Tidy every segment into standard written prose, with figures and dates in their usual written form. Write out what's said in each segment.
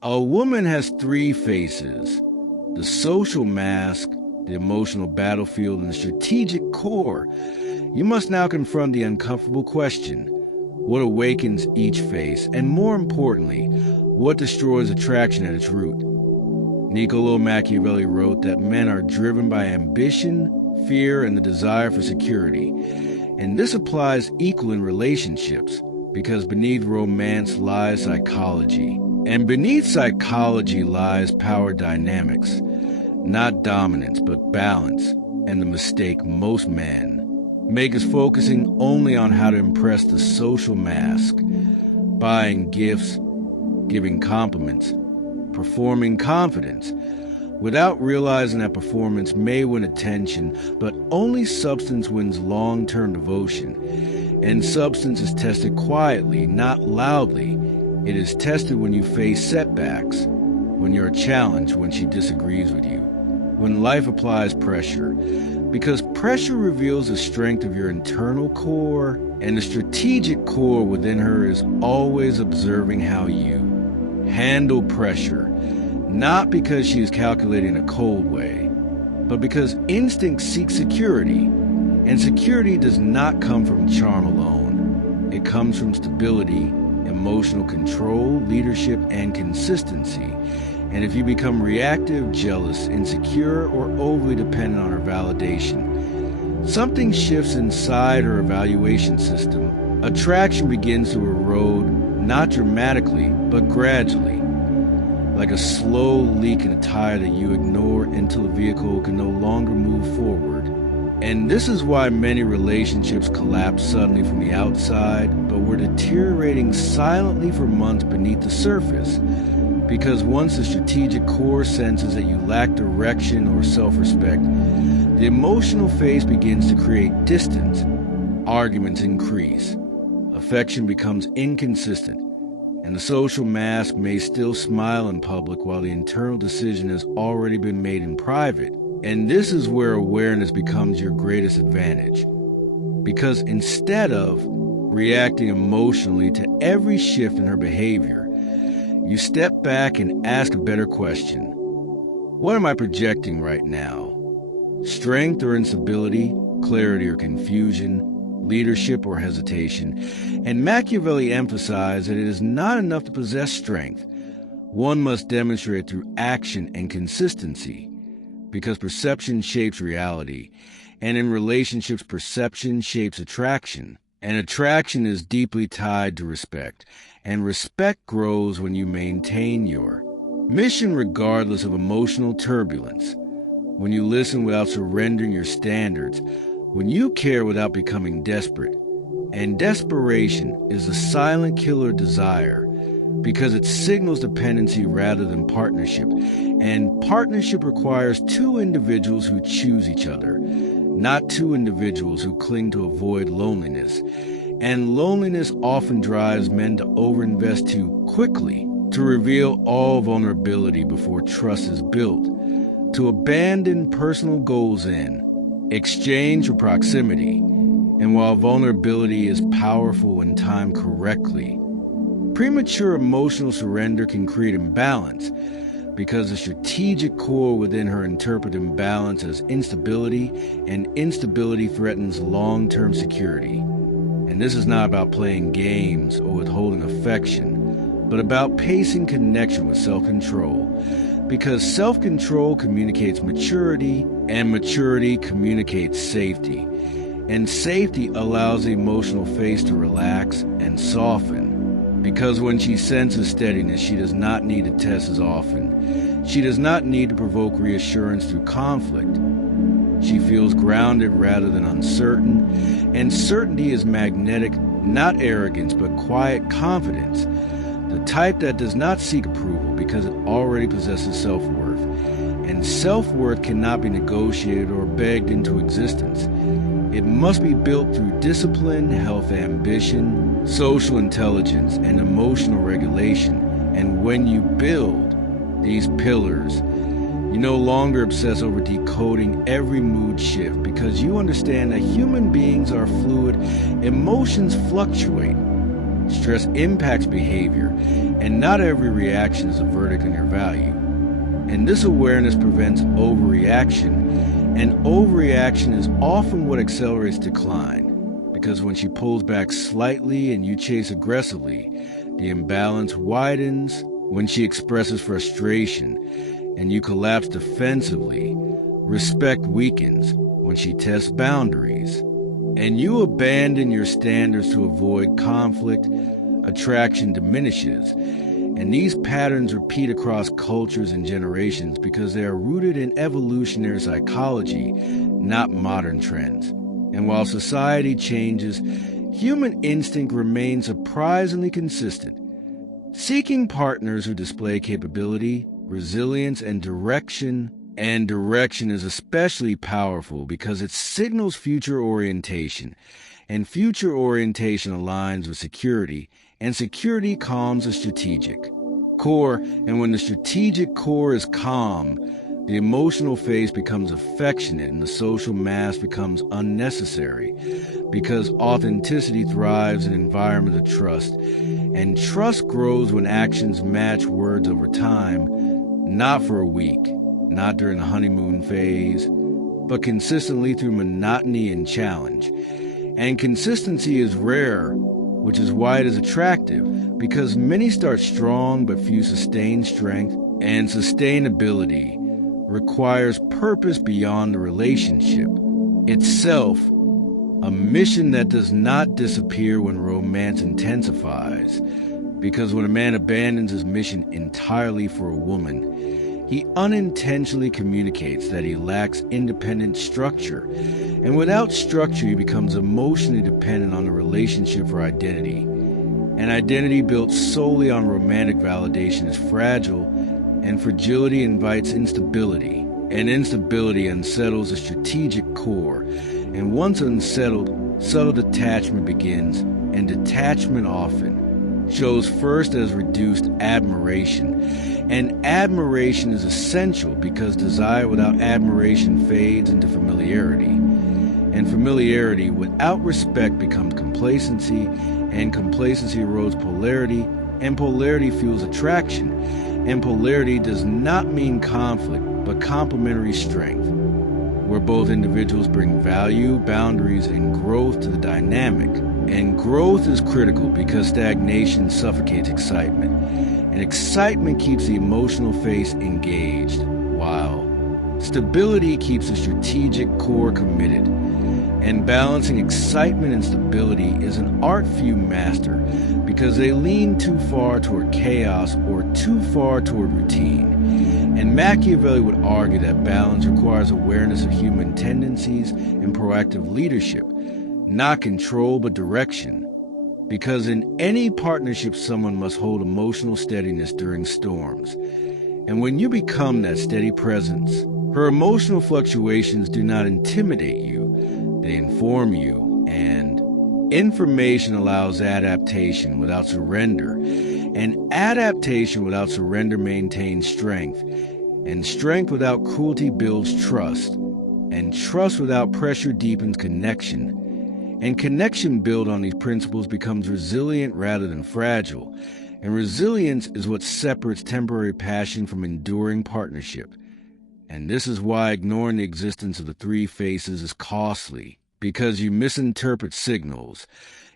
A woman has three faces: the social mask, the emotional battlefield, and the strategic core. You must now confront the uncomfortable question: what awakens each face, and more importantly, what destroys attraction at its root? Niccolò Machiavelli wrote that men are driven by ambition, fear, and the desire for security. And this applies equally in relationships, because beneath romance lies psychology. And beneath psychology lies power dynamics. Not dominance, but balance. And the mistake most men make is focusing only on how to impress the social mask, buying gifts, giving compliments, performing confidence, without realizing that performance may win attention, but only substance wins long-term devotion. And substance is tested quietly, not loudly. It is tested when you face setbacks, when you're challenged, when she disagrees with you, when life applies pressure. Because pressure reveals the strength of your internal core, and the strategic core within her is always observing how you handle pressure, not because she is calculating a cold way, but because instinct seeks security, and security does not come from charm alone. It comes from stability, emotional control, leadership, and consistency. And if you become reactive, jealous, insecure, or overly dependent on her validation, something shifts inside her evaluation system. Attraction begins to erode, not dramatically, but gradually, like a slow leak in a tire that you ignore until the vehicle can no longer move forward. And this is why many relationships collapse suddenly from the outside, but were deteriorating silently for months beneath the surface. Because once the strategic core senses that you lack direction or self-respect, the emotional face begins to create distance. Arguments increase. Affection becomes inconsistent. And the social mask may still smile in public while the internal decision has already been made in private. And this is where awareness becomes your greatest advantage. Because instead of reacting emotionally to every shift in her behavior, you step back and ask a better question. What am I projecting right now? Strength or instability, clarity or confusion, leadership or hesitation? And Machiavelli emphasized that it is not enough to possess strength. One must demonstrate it through action and consistency, because perception shapes reality, and in relationships, perception shapes attraction. And attraction is deeply tied to respect, and respect grows when you maintain your mission regardless of emotional turbulence, when you listen without surrendering your standards, when you care without becoming desperate. And desperation is a silent killer desire, because it signals dependency rather than partnership. And partnership requires two individuals who choose each other, not two individuals who cling to avoid loneliness. And loneliness often drives men to overinvest too quickly, to reveal all vulnerability before trust is built, to abandon personal goals in exchange for proximity. And while vulnerability is powerful when timed correctly, premature emotional surrender can create imbalance, because the strategic core within her interprets imbalance as instability, and instability threatens long-term security. And this is not about playing games or withholding affection, but about pacing connection with self-control, because self-control communicates maturity, and maturity communicates safety. And safety allows the emotional face to relax and soften. Because when she senses steadiness, she does not need to test as often. She does not need to provoke reassurance through conflict. She feels grounded rather than uncertain, and certainty is magnetic, not arrogance, but quiet confidence, the type that does not seek approval because it already possesses self-worth. And self-worth cannot be negotiated or begged into existence. It must be built through discipline, health, ambition, social intelligence, and emotional regulation. And when you build these pillars, you no longer obsess over decoding every mood shift, because you understand that human beings are fluid, emotions fluctuate, Stress impacts behavior, and not every reaction is a verdict on your value. And this awareness prevents overreaction, and overreaction is often what accelerates decline. Because when she pulls back slightly and you chase aggressively, the imbalance widens. When she expresses frustration and you collapse defensively, respect weakens. When she tests boundaries and you abandon your standards to avoid conflict, attraction diminishes. And these patterns repeat across cultures and generations because they are rooted in evolutionary psychology, not modern trends. And while society changes, human instinct remains surprisingly consistent. Seeking partners who display capability, resilience, and direction is especially powerful because it signals future orientation, and future orientation aligns with security, and security calms the strategic core, and when the strategic core is calm, the emotional phase becomes affectionate and the social mask becomes unnecessary because authenticity thrives in environments of trust, and trust grows when actions match words over time, not for a week, not during the honeymoon phase, but consistently through monotony and challenge. And consistency is rare, which is why it is attractive, because many start strong but few sustain strength, and sustainability requires purpose beyond the relationship itself, a mission that does not disappear when romance intensifies. Because when a man abandons his mission entirely for a woman, he unintentionally communicates that he lacks independent structure. And without structure, he becomes emotionally dependent on the relationship for identity. And identity built solely on romantic validation is fragile, and fragility invites instability. And instability unsettles the strategic core. And once unsettled, subtle detachment begins, and detachment often shows first as reduced admiration. And admiration is essential because desire without admiration fades into familiarity. And familiarity without respect becomes complacency, and complacency erodes polarity, and polarity fuels attraction. And polarity does not mean conflict, but complementary strength, where both individuals bring value, boundaries, and growth to the dynamic. And growth is critical because stagnation suffocates excitement, and excitement keeps the emotional face engaged, while stability keeps the strategic core committed. And balancing excitement and stability is an art few master because they lean too far toward chaos or too far toward routine. And Machiavelli would argue that balance requires awareness of human tendencies and proactive leadership, not control but direction. Because in any partnership, someone must hold emotional steadiness during storms. And when you become that steady presence, her emotional fluctuations do not intimidate you, they inform you, and information allows adaptation without surrender, and adaptation without surrender maintains strength, and strength without cruelty builds trust, and trust without pressure deepens connection, and connection built on these principles becomes resilient rather than fragile, and resilience is what separates temporary passion from enduring partnership. And this is why ignoring the existence of the three faces is costly, because you misinterpret signals,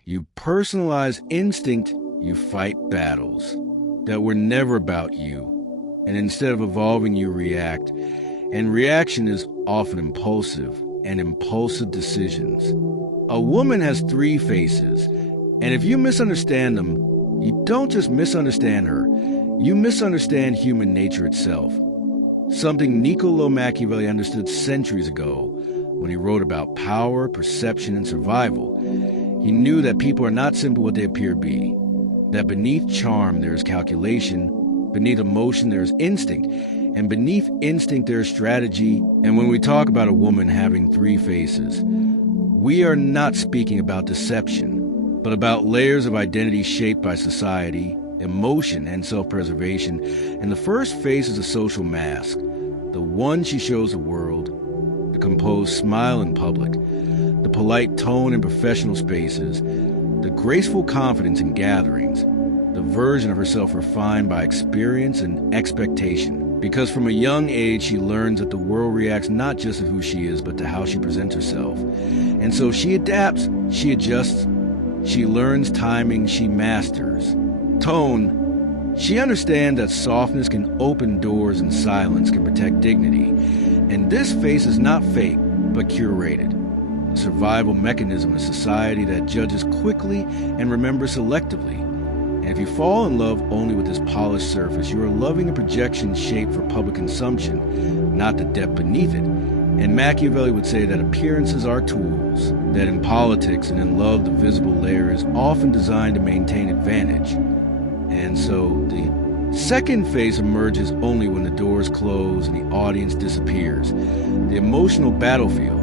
you personalize instinct, you fight battles that were never about you, and instead of evolving, you react, and reaction is often impulsive, and impulsive decisions. A woman has three faces, and if you misunderstand them, you don't just misunderstand her, you misunderstand human nature itself. Something Niccolò Machiavelli understood centuries ago when he wrote about power, perception, and survival. He knew that people are not simply what they appear to be, that beneath charm there is calculation, beneath emotion there is instinct, and beneath instinct there is strategy. And when we talk about a woman having three faces, we are not speaking about deception, but about layers of identity shaped by society, emotion, and self-preservation. And the first face is a social mask, the one she shows the world, the composed smile in public, the polite tone in professional spaces, the graceful confidence in gatherings, the version of herself refined by experience and expectation. Because from a young age, she learns that the world reacts not just to who she is, but to how she presents herself. And so she adapts, she adjusts, she learns timing, she masters. Tone, she understands that softness can open doors and silence can protect dignity. And this face is not fake, but curated. A survival mechanism in a society that judges quickly and remembers selectively. And if you fall in love only with this polished surface, you are loving a projection shaped for public consumption, not the depth beneath it. And Machiavelli would say that appearances are tools, that in politics and in love the visible layer is often designed to maintain advantage. And so the second phase emerges only when the doors close and the audience disappears. The emotional battlefield,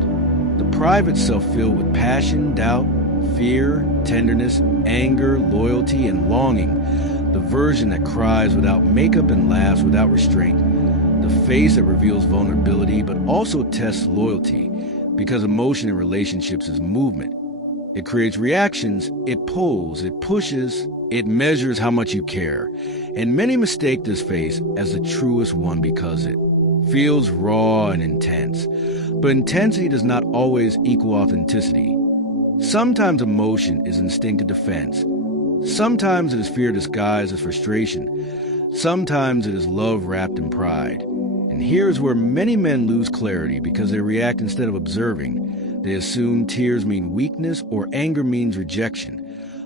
the private self filled with passion, doubt, fear, tenderness, anger, loyalty, and longing. The version that cries without makeup and laughs without restraint. The face that reveals vulnerability but also tests loyalty, because emotion in relationships is movement. It creates reactions, it pulls, it pushes, it measures how much you care. And many mistake this face as the truest one because it feels raw and intense. But intensity does not always equal authenticity. Sometimes emotion is instinctive defense. Sometimes it is fear disguised as frustration. Sometimes it is love wrapped in pride. And here is where many men lose clarity because they react instead of observing. They assume tears mean weakness or anger means rejection,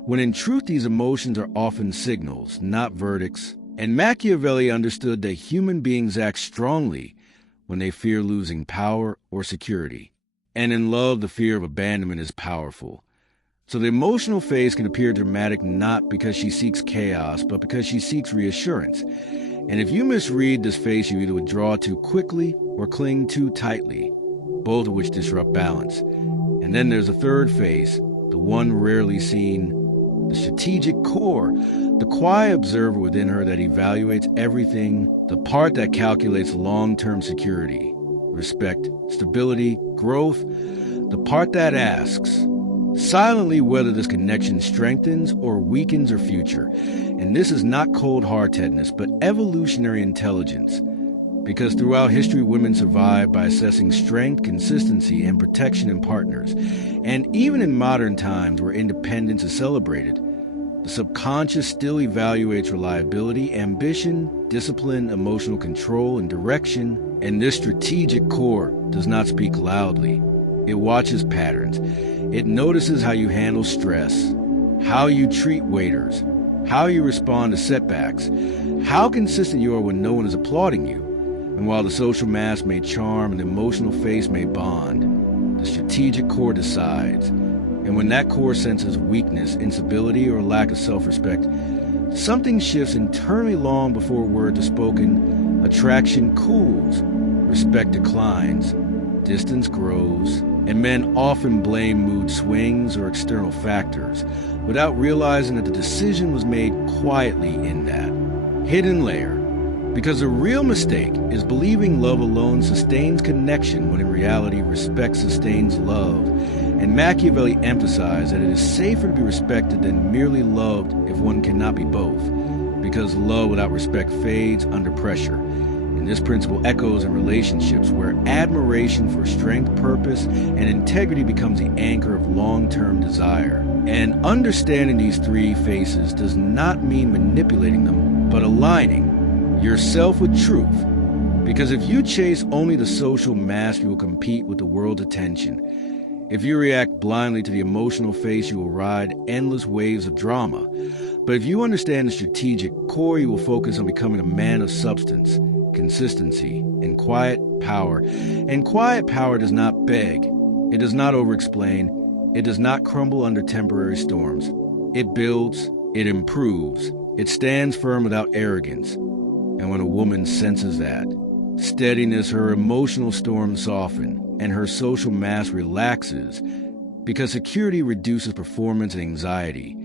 when in truth these emotions are often signals, not verdicts. And Machiavelli understood that human beings act strongly when they fear losing power or security. And in love, the fear of abandonment is powerful. So the emotional phase can appear dramatic not because she seeks chaos, but because she seeks reassurance. And if you misread this phase, you either withdraw too quickly or cling too tightly, both of which disrupt balance. And then there's a third phase, the one rarely seen, the strategic core, the quiet observer within her that evaluates everything, the part that calculates long-term security, respect, stability, growth, the part that asks silently whether this connection strengthens or weakens her future. And this is not cold hard-headedness, but evolutionary intelligence. Because throughout history, women survived by assessing strength, consistency, and protection in partners. And even in modern times where independence is celebrated, the subconscious still evaluates reliability, ambition, discipline, emotional control, and direction. And this strategic core does not speak loudly. It watches patterns. It notices how you handle stress, how you treat waiters, how you respond to setbacks, how consistent you are when no one is applauding you. And while the social mask may charm and the emotional face may bond, the strategic core decides. And when that core senses weakness, instability, or lack of self-respect, something shifts internally long before words are spoken. Attraction cools, respect declines, distance grows, and men often blame mood swings or external factors without realizing that the decision was made quietly in that hidden layer. Because a real mistake is believing love alone sustains connection when in reality respect sustains love. And Machiavelli emphasized that it is safer to be respected than merely loved if one cannot be both, because love without respect fades under pressure. And this principle echoes in relationships where admiration for strength, purpose, and integrity becomes the anchor of long-term desire. And understanding these three faces does not mean manipulating them, but aligning yourself with truth. Because if you chase only the social mask, you will compete with the world's attention. If you react blindly to the emotional face, you will ride endless waves of drama. But if you understand the strategic core, you will focus on becoming a man of substance, consistency, and quiet power. And quiet power does not beg. It does not over-explain. It does not crumble under temporary storms. It builds. It improves. It stands firm without arrogance. And when a woman senses that steadiness, her emotional storms soften, and her social mask relaxes, because security reduces performance and anxiety.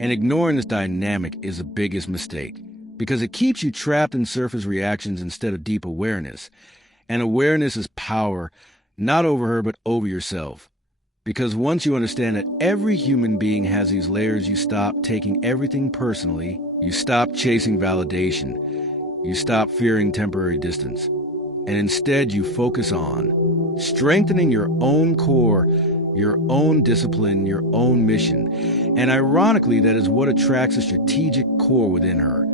And ignoring this dynamic is the biggest mistake, because it keeps you trapped in surface reactions instead of deep awareness. And awareness is power, not over her, but over yourself. Because once you understand that every human being has these layers, you stop taking everything personally, you stop chasing validation, you stop fearing temporary distance, and instead you focus on strengthening your own core, your own discipline, your own mission. And ironically, that is what attracts a strategic core within her.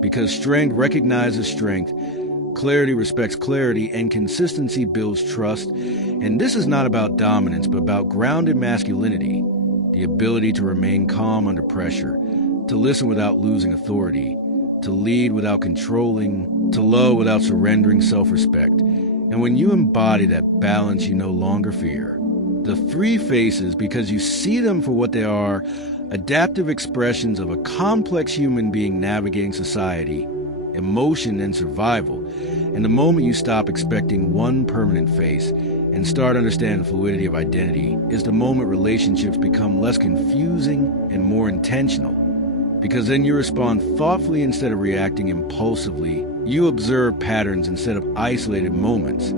Because strength recognizes strength, clarity respects clarity, and consistency builds trust. And this is not about dominance, but about grounded masculinity, the ability to remain calm under pressure, to listen without losing authority, to lead without controlling, to love without surrendering self-respect. And when you embody that balance, you no longer fear. The three faces, because you see them for what they are, adaptive expressions of a complex human being navigating society, emotion, and survival. And the moment you stop expecting one permanent face and start understanding the fluidity of identity is the moment relationships become less confusing and more intentional. Because then you respond thoughtfully instead of reacting impulsively. You observe patterns instead of isolated moments.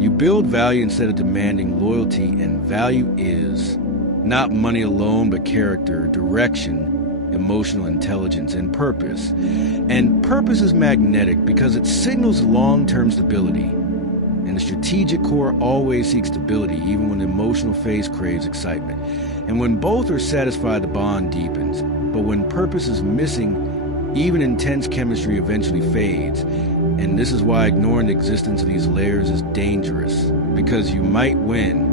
You build value instead of demanding loyalty, and value is not money alone, but character, direction, emotional intelligence, and purpose. And purpose is magnetic because it signals long-term stability. And the strategic core always seeks stability, even when the emotional phase craves excitement. And when both are satisfied, the bond deepens. But when purpose is missing, even intense chemistry eventually fades. And this is why ignoring the existence of these layers is dangerous. Because you might win,